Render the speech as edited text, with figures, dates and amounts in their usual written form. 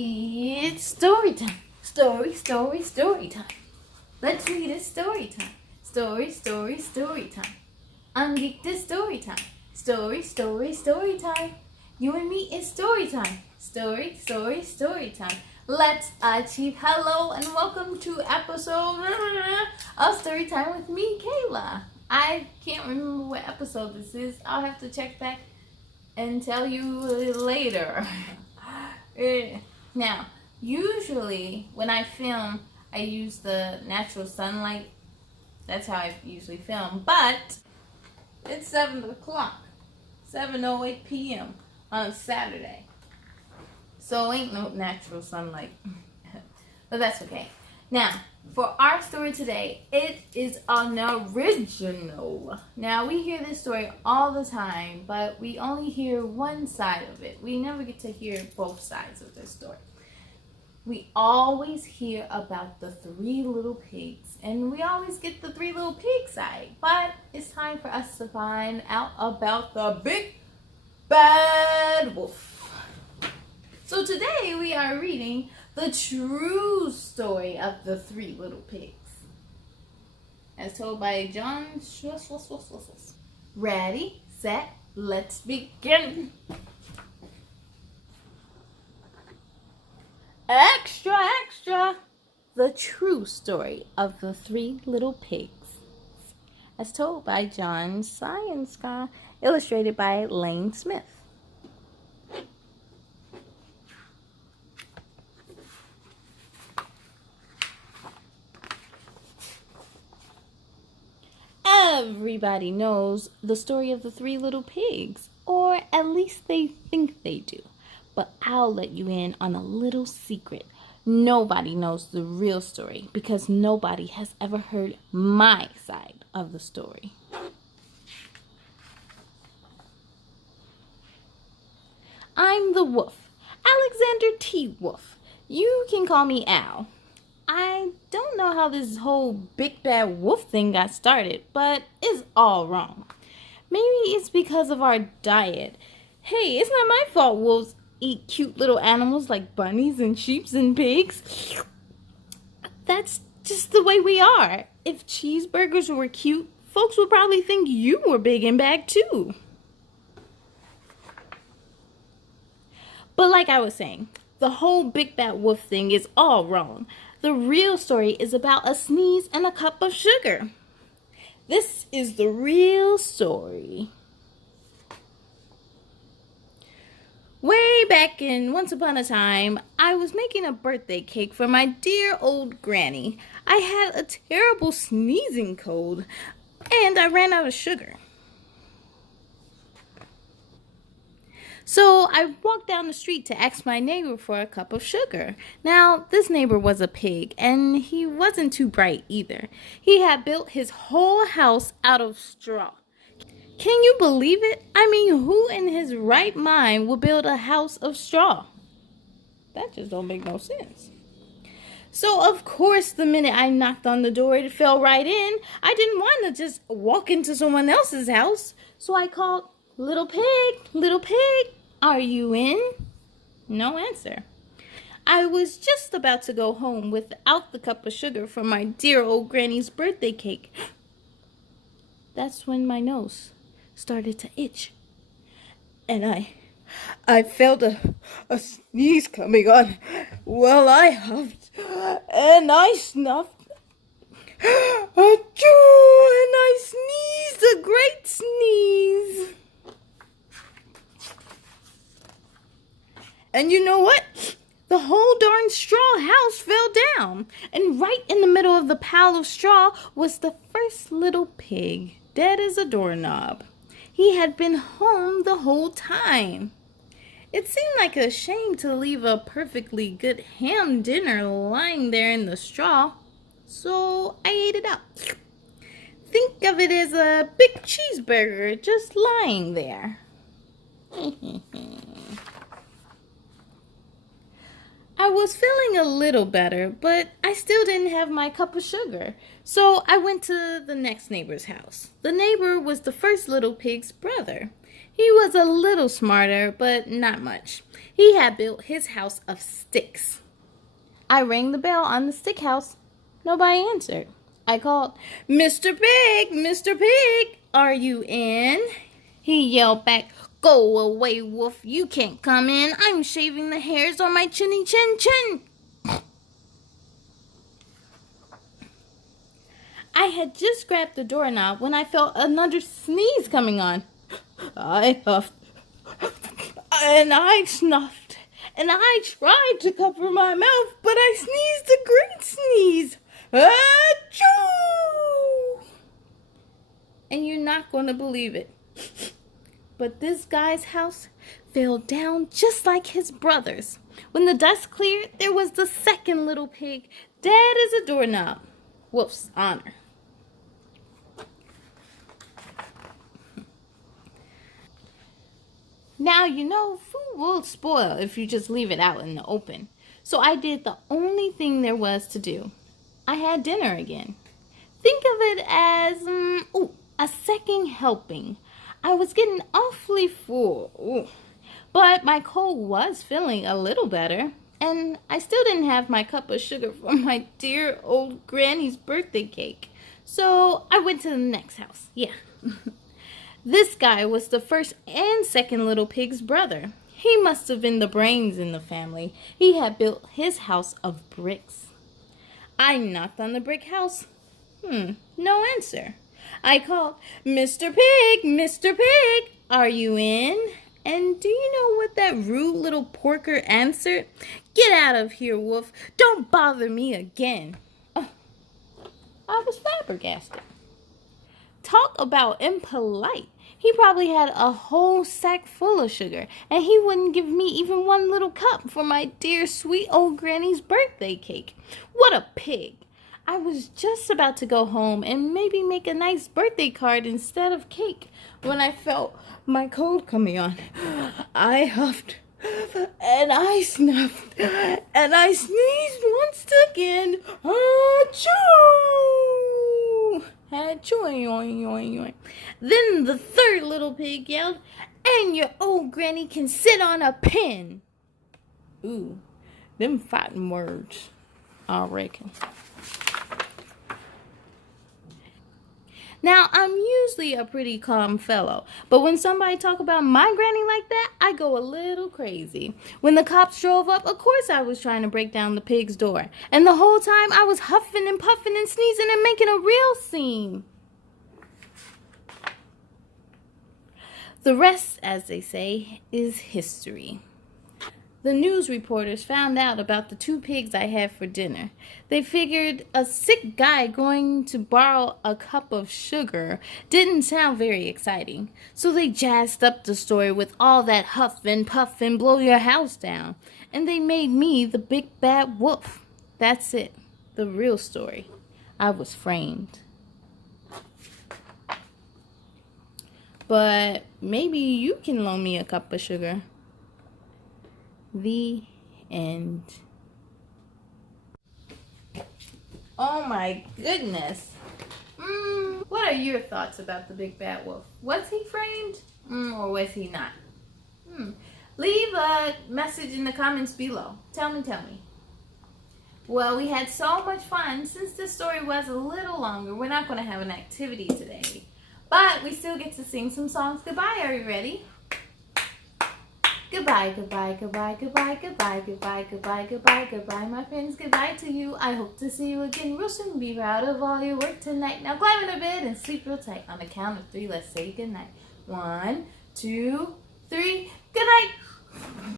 It's story time. Story time. Let's read it story time. Story time. I'm geeked at story time. Story time. You and me is story time. Story time. Let's achieve. Hello and welcome to episode of Story Time with me, Kayla. I can't remember what episode this is. I'll have to check back and tell you later. Now, usually when I film, I use the natural sunlight. That's how I usually film. But it's 7 o'clock, 7:08 p.m. on Saturday. So ain't no natural sunlight. But that's okay. Now, for our story today, it is an original. Now, we hear this story all the time, but we only hear one side of it. We never get to hear both sides of this story. We always hear about the 3 little pigs, and we always get the 3 little pig side. But it's time for us to find out about the big bad wolf. So today we are reading the true story of the 3 little pigs, as told by Jon Scieszka. Ready, set, let's begin. Extra, extra! The true story of the 3 little pigs, as told by Jon Scieszka, illustrated by Lane Smith. Everybody knows the story of the 3 little pigs, or at least they think they do. But I'll let you in on a little secret. Nobody knows the real story because nobody has ever heard my side of the story. I'm the wolf, Alexander T. Wolf. You can call me Al. I don't know how this whole big bad wolf thing got started, but it's all wrong. Maybe it's because of our diet. Hey, it's not my fault wolves eat cute little animals like bunnies and sheep and pigs. That's just the way we are. If cheeseburgers were cute, folks would probably think you were big and bad too. But like I was saying, the whole big bad wolf thing is all wrong. The real story is about a sneeze and a cup of sugar. This is the real story. Way back in once upon a time, I was making a birthday cake for my dear old granny. I had a terrible sneezing cold, and I ran out of sugar. So I walked down the street to ask my neighbor for a cup of sugar. Now, this neighbor was a pig, and he wasn't too bright either. He had built his whole house out of straw. Can you believe it? I mean, who in his right mind would build a house of straw? That just don't make no sense. So, of course, the minute I knocked on the door, it fell right in. I didn't want to just walk into someone else's house. So I called, little pig, are you in? No answer. I was just about to go home without the cup of sugar for my dear old granny's birthday cake. That's when my nose started to itch. And I felt a sneeze coming on. Well, I huffed and I snuffed. Achoo! And I sneezed a great sneeze. And you know what? The whole darn straw house fell down. And right in the middle of the pile of straw was the first little pig, dead as a doorknob. He had been home the whole time. It seemed like a shame to leave a perfectly good ham dinner lying there in the straw, so I ate it up. Think of it as a big cheeseburger just lying there. I was feeling a little better, but I still didn't have my cup of sugar. So I went to the next neighbor's house. The neighbor was the first little pig's brother. He was a little smarter, but not much. He had built his house of sticks. I rang the bell on the stick house. Nobody answered. I called, "Mr. Pig, Mr. Pig, are you in?" He yelled back, "Go away, Wolf. You can't come in. I'm shaving the hairs on my chinny chin chin." I had just grabbed the doorknob when I felt another sneeze coming on. I huffed, and I snuffed, and I tried to cover my mouth, but I sneezed a great sneeze. Achoo! And you're not going to believe it, but this guy's house fell down just like his brother's. When the dust cleared, there was the second little pig, dead as a doorknob. Wolf's honor. Now, you know, food will spoil if you just leave it out in the open. So I did the only thing there was to do. I had dinner again. Think of it as, a second helping. I was getting awfully full. But my cold was feeling a little better. And I still didn't have my cup of sugar for my dear old granny's birthday cake. So I went to the next house. Yeah. This guy was the first and second little pig's brother. He must have been the brains in the family. He had built his house of bricks. I knocked on the brick house. No answer. I called, "Mr. Pig, Mr. Pig, are you in?" And do you know what that rude little porker answered? "Get out of here, Wolf. Don't bother me again." Oh, I was flabbergasted. Talk about impolite. He probably had a whole sack full of sugar, and he wouldn't give me even one little cup for my dear sweet old granny's birthday cake. What a pig. I was just about to go home and maybe make a nice birthday card instead of cake when I felt my cold coming on. I huffed, and I snuffed, and I sneezed once again. Achoo! Achoo! Then the third little pig yelled, "And your old granny can sit on a pin." Ooh, them fighting words, I reckon. Now, I'm usually a pretty calm fellow, but when somebody talk about my granny like that, I go a little crazy. When the cops drove up, of course I was trying to break down the pig's door, and the whole time I was huffing and puffing and sneezing and making a real scene. The rest, as they say, is history. The news reporters found out about the two pigs I had for dinner. They figured a sick guy going to borrow a cup of sugar didn't sound very exciting. So they jazzed up the story with all that huff and puff and blow your house down. And they made me the big bad wolf. That's it. The real story. I was framed. But maybe you can loan me a cup of sugar. The end. Oh my goodness. What are your thoughts about the big bad wolf? Was he framed? Or was he not? Leave a message in the comments below. Tell me. Well, we had so much fun. Since this story was a little longer, we're not going to have an activity today. But we still get to sing some songs goodbye. Are you ready? Goodbye, goodbye, goodbye, goodbye, goodbye, goodbye, goodbye, goodbye, goodbye, my friends, goodbye to you. I hope to see you again real soon. Be proud of all your work tonight. Now climb into bed and sleep real tight. On the count of 3, let's say goodnight. 1, 2, 3, good night.